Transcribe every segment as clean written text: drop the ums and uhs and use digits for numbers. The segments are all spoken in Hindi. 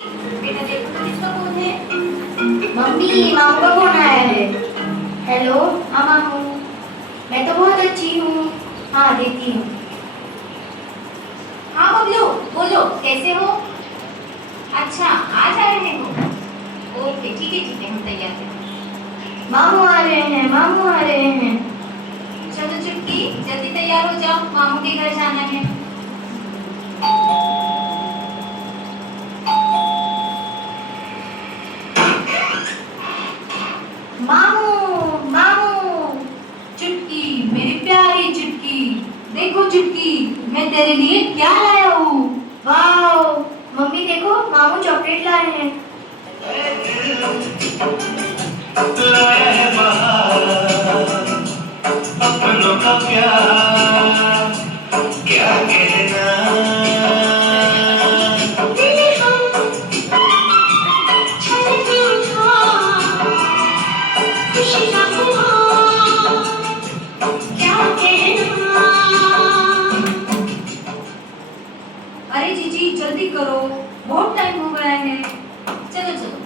बेटा देखो तो किसका फोन है। मम्मी, मामू का फोन आया है। हेलो, हाँ मामू, मैं तो बहुत अच्छी हूँ। हाँ, देती हूँ। हाँ बबलू, बोलो कैसे हो। अच्छा आज आ रहे हो। ओके ठीक है हम तैयार हैं। मामू आ रहे हैं, मामू आ रहे हैं। चलो चुटकी जल्दी तैयार हो जाओ, मामू के घर जाना है। मामू, मामू, चुटकी मेरी प्यारी चुटकी, देखो चुटकी मैं तेरे लिए क्या लाया हूँ। वाओ, मम्मी देखो, मामू चॉकलेट लाए हैं। लाया है बहार, अपनों का प्यार, क्या कहना। अरे जीजी जल्दी करो, बहुत टाइम हो गया है। चलो चलो।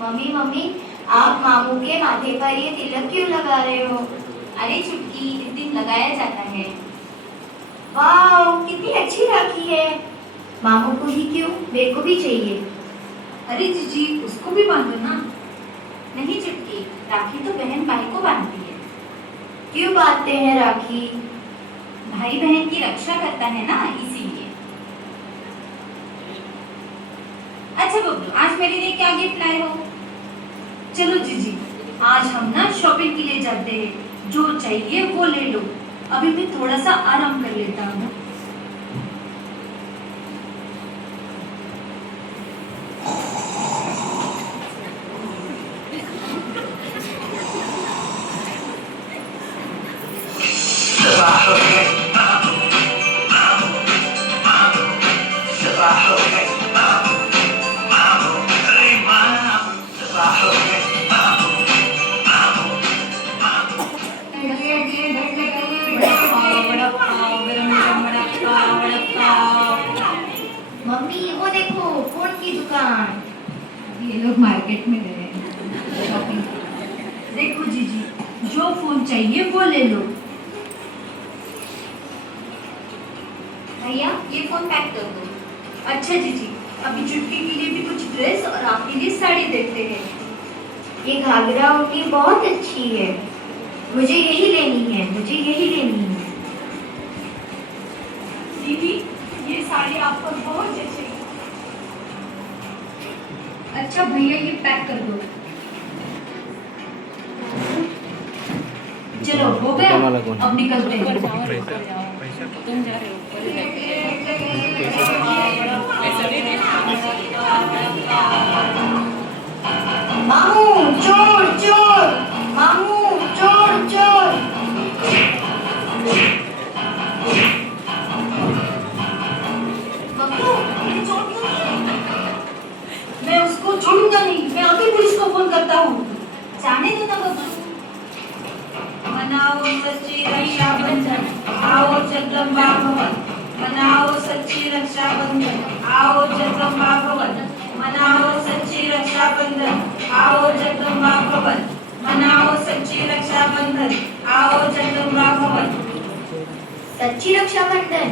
मम्मी मम्मी, आप मामू के माथे पर ये तिलक क्यों लगा रहे हो? अरे चुटकी इस दिन लगाया जाता है। वाओ, कितनी अच्छी राखी है। मामू को ही क्यों, मेरे को भी चाहिए। अरे जीजी उसको भी बांधो ना। नहीं चुटकी, राखी तो बहन भाई को बांधती है। क्यों बांधते हैं राखी? भाई बहन की रक्षा करता है ना, इसीलिए। अच्छा बबलू, आज मेरे लिए क्या गिफ्ट लाए हो? चलो जीजी, आज हम ना शॉपिंग के लिए जाते हैं, जो चाहिए वो ले लो। अभी मैं थोड़ा सा आराम कर लेता हूँ। मम्मी वो देखो, फोन की दुकान। ये लोग मार्केट में गए शॉपिंग। देखो जीजी, जो फोन चाहिए वो ले लो। भैया ये फोन पैक कर दो। अच्छा जीजी, अभी चुटकी के लिए भी कुछ ड्रेस और आपके लिए साड़ी देखते हैं। ये घाघरा ओढ़नी बहुत अच्छी है। मुझे यही लेनी है, मुझे यही लेनी है। दीदी ये साड़ी आप पर बहुत जचेगी। अच्छा भैया ये पैक कर दो। चलो हो गया, अब निकलते हैं। तुम जा रहे हो मामू चोर चोर, मामू चोर चोर। बब्बू, ये चोर क्यों किया? मैं उसको छोड़ूंगा नहीं, मैं अभी पुलिस को फोन करता हूँ। जाने दो ना बब्बू। मनाओ सच्ची रक्षाबंधन, आओ जगदम्बा भवन। मनाओ सच्ची रक्षाबंधन, आओ जगदम्बा भवन। मनाओ सच्ची रक्षाबंधन, आओ जगदम्बा भवन। मनाओ सच्ची रक्षाबंधन, आओ जगदम्बा भवन। सच्ची रक्षाबंधन?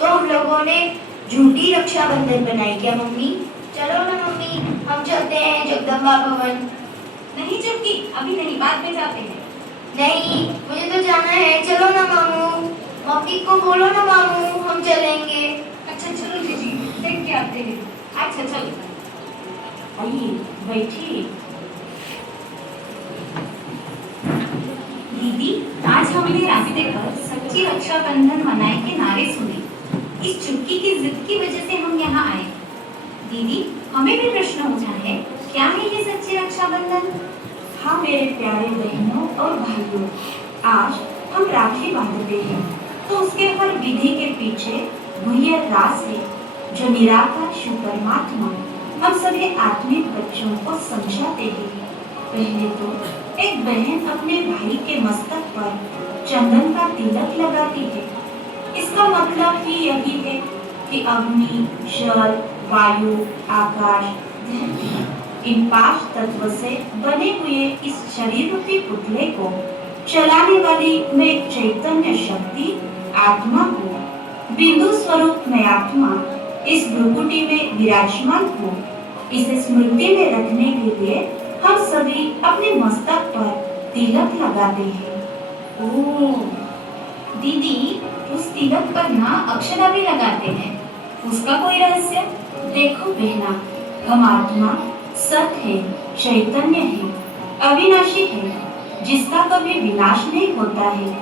तो हम लोगों ने झूठी रक्षाबंधन बनाई क्या मम्मी? चलो ना मम्मी, हम चलते हैं जगदम्बा भवन। नहीं चुटकी, अभी नहीं, बाद में जाते हैं। नहीं, मुझे तो जाना है। चलो ना मामू, मम्मी को बोलो ना मामू, हम चलेंगे। अच्छा चलो जीजी, देखो आइए बैठिए। दीदी, आज हमने रास्ते पर सच्ची रक्षाबंधन मनाए के नारे सुने। इस चुटकी की जिद की वजह से हम यहाँ आए। दीदी, हमें भी प्रश्न उठा है, क्या है ये सच्ची रक्षाबंधन? हाँ मेरे प्यारे बहनों और भाइयों, आज हम राखी बांधते हैं तो उसके हर विधि के पीछे वही राज है जो निराकार शिव परमात्मा हम सभी आत्मिक बच्चों को समझाते हैं। पहले तो एक बहन अपने भाई के मस्तक पर चंदन का तिलक लगाती है। इसका मतलब ही यही है कि अग्नि, जल, वायु, आकाश, धरती, इन 5 तत्व से बने हुए इस शरीर रूपी पुतले को चलाने वाली मैं चैतन्य शक्ति आत्मा को, बिंदु स्वरूप मैं आत्मा इस भ्रुकुटी में विराजमान हूँ। इसे स्मृति में रखने के लिए हम सभी अपने मस्तक पर तिलक लगाते हैं। ओह दीदी, उस तिलक पर ना अक्षरा भी लगाते हैं, उसका कोई रहस्य? देखो बहना, हम आत्मा सत है, चैतन्य है, अविनाशी है, जिसका कभी विनाश नहीं होता है।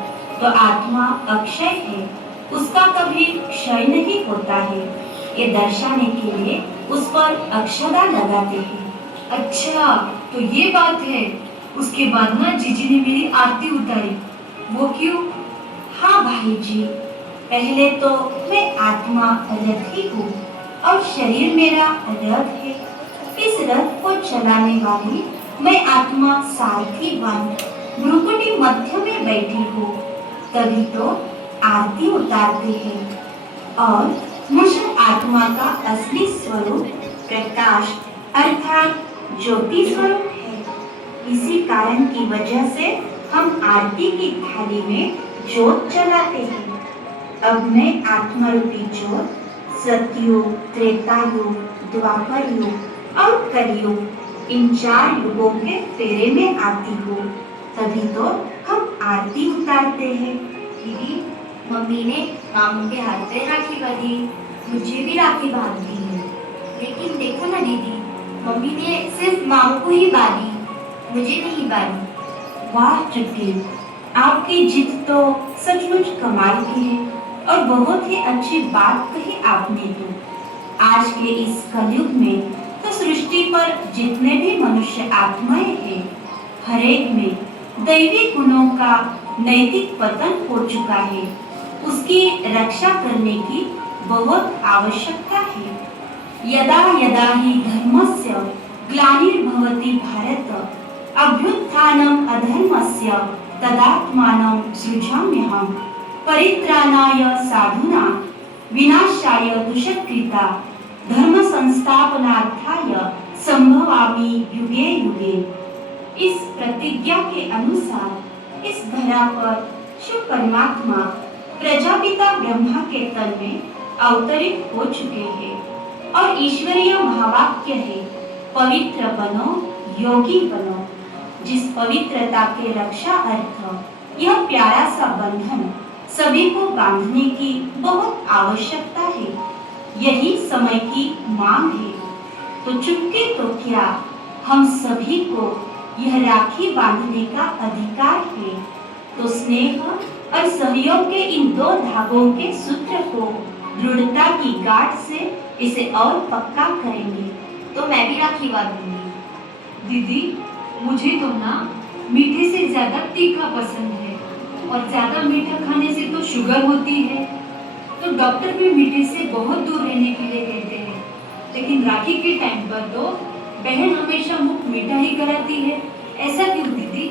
तो आत्मा अक्षय है, उसका कभी क्षय नहीं होता है। ये दर्शाने के लिए उस पर अक्षरा लगाते हैं। अच्छा, तो ये बात है। उसके बाद ना जीजी ने मेरी आरती उतारी, वो क्यों? हाँ भाई जी, पहले तो मैं आत्मा रथ ही हूँ और शरीर मेरा रथ है। इस रथ को चलाने वाली मैं आत्मा सारथी बन भ्रुकुटी मध्य में बैठी हूँ। तभी तो आरती उतारते हैं। और मुझ आत्मा का असली स्वरूप प्रकाश अर्थात ज्योति स्वरूप है। इसी कारण की वजह से हम आरती की थाली में ज्योत जलाते हैं। अब मैं आत्मा रूपी ज्योत सतयुग, त्रेतायुग, द्वापर युग और कलयुग, इन 4 युगों के फेरे में आती हूँ। तभी तो हम आरती उतारते हैं। दीदी, मम्मी ने मामू के हाथ पे राखी बांधी, मुझे भी राखी बांध दी है। लेकिन देखो ना दीदी, मम्मी ने सिर्फ मामू को ही बांधी, मुझे नहीं बांधी। वाह चुटकी, आपकी जिद तो सचमुच कमाल की है और बहुत ही अच्छी बात कही आपने तो। आज के इस कलयुग में तो सृष्टि पर जितने भी मनुष्य आत्माएं हैं, हर एक में दैवी गुणों का नैतिक पतन हो चुका है। उसकी रक्षा करने की बहुत आवश्यकता है। यदा यदा हि धर्मस्य ग्लानिर्भवति भारत, अभ्युत्थानम् अधर्मस्य तदात्मानं सृजाम्यहम्, परित्राणाय साधूनां विनाशाय दुष्कृता धर्म संस्थापनार्थाय संभवामि युगे युगे। इस प्रतिज्ञा के अनुसार इस धरा पर शिव परमात्मा प्रजापिता ब्रह्मा के तन में अवतरित हो चुके हैं और ईश्वरीय महावाक्य है, पवित्र बनो योगी बनो। जिस पवित्रता के रक्षा अर्थ यह प्यारा सा बंधन सभी को बांधने की बहुत आवश्यकता है, यही समय की मांग है। तो चुपके तो क्या, हम सभी को यह राखी बांधने का अधिकार है। तो स्नेह और सहयोग के इन 2 धागों के सूत्र को दृढ़ता की गांठ से इसे और पक्का करेंगे। तो मैं भी राखी बांधूंगी। दीदी, मुझे तो ना मीठे से ज्यादा तीखा पसंद है और ज्यादा मीठा खाने से तो शुगर होती है। तो डॉक्टर भी मीठे से बहुत दूर रहने के लिए कहते हैं, लेकिन राखी के टाइम पर तो बहन हमेशा मुख मीठा ही कराती है। ऐसा क्यों दीदी?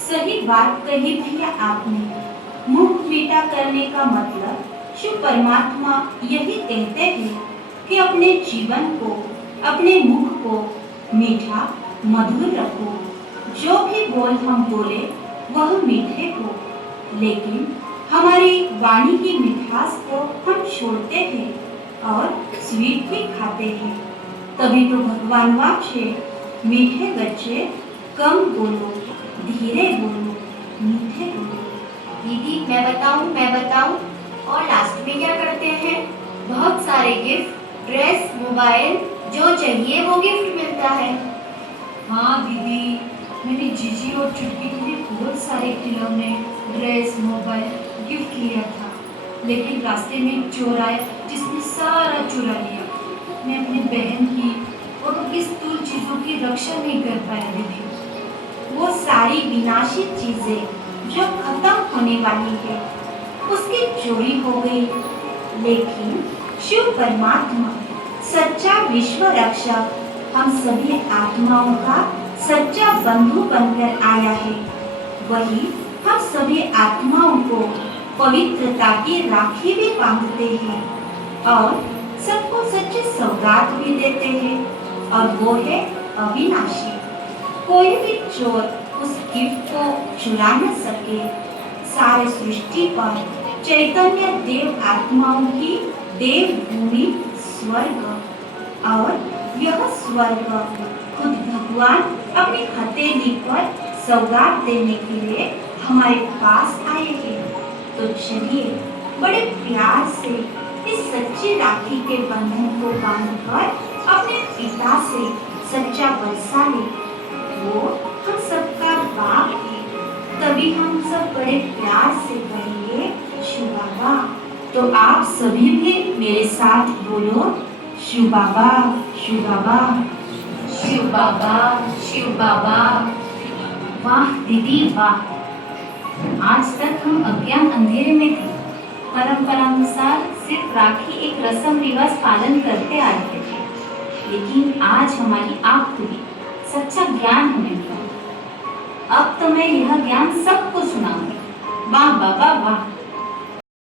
सही बात कही भैया आपने। मुख मीठा करने का मतलब शिव परमात्मा यही कहते हैं कि अपने जीवन को, अपने मुख को मीठा मधुर रखो। जो भी बोल हम बोले वह मीठे हो, लेकिन हमारी वाणी की मिठास को हम छोड़ते हैं और स्वीट भी खाते हैं। तभी तो भगवान वाचे, मीठे बच्चे कम बोलो, धीरे बोलो, मीठे बोलो। दीदी, मैं बताऊं? और लास्ट में क्या करते हैं? बहुत सारे गिफ्ट, ड्रेस, मोबाइल जो चाहिए वो गिफ्ट मिलता है। हाँ दीदी, मैंने जीजी और चुटकी के लिए बहुत सारे खिलौने, ड्रेस, मोबाइल गिफ्ट लिया था, लेकिन रास्ते में एक चोर आया जिसने सारा चुरा लिया। मैं अपनी बहन की और उनकी स्थूल चीजों की रक्षा नहीं कर पाया दीदी। वो सारी विनाशी चीजें जो खत्म होने वाली है उसकी चोरी हो गई, लेकिन शिव परमात्मा सच्चा विश्व रक्षक हम सभी आत्माओं का सच्चा बंधु बनकर आया है। वही हम सभी आत्माओं को पवित्रता की राखी भी बांधते हैं और सबको सच्ची सौगात भी देते हैं, और वो है अविनाशी। कोई भी चोर उस गिफ्ट को चुरा न सके। सारे सृष्टि पर चैतन्य देव आत्माओं की देव भूमि स्वर्ग, और यह स्वर्ग खुद भगवान अपनी हथेली पर सौगात देने के लिए हमारे पास आए हैं। तो चलिए बड़े प्यार से इस सच्ची राखी के बंधन को बांधकर अपने पिता से सच्चा बरसा ले। वो हम सबका बाप है, तभी हम सब बड़े प्यार से कहेंगे शिव बाबा। तो आप सभी भी मेरे साथ बोलो, शिव बाबा, शिव बाबा, शिव बाबा, शिव बाबा। वाह दीदी वाह। आज तक हम अज्ञान अंधेरे में थे। परंपरानुसार सिर्फ राखी एक रस्म रिवाज पालन करते आ रहे थे, लेकिन आज हमारी आँख खुली, सच्चा ज्ञान हमें मिला। अब तो मैं यह ज्ञान सबको सुनाऊंगी। वाह बाबा वाह।